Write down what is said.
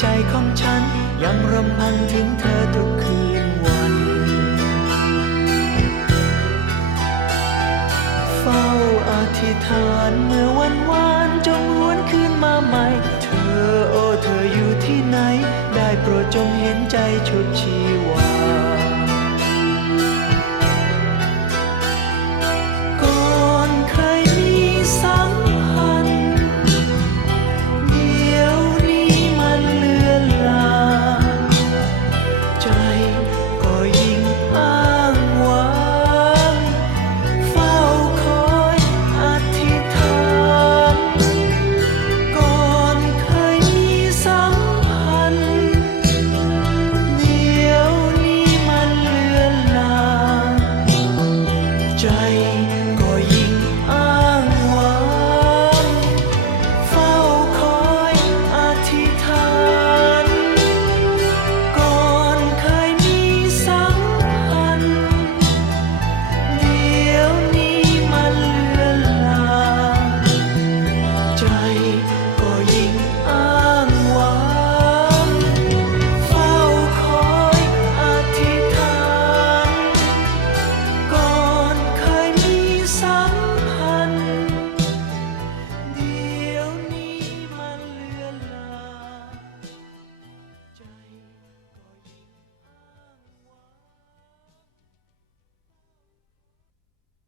ใจของฉัน ยังรำพันถึงเธอทุกคืนวัน เฝ้าอธิษฐานเมื่อวันวานจงหวนคืนมาใหม่ เธอโอ้เธออยู่ที่ไหน ได้โปรดจงเห็นใจชุดชีวา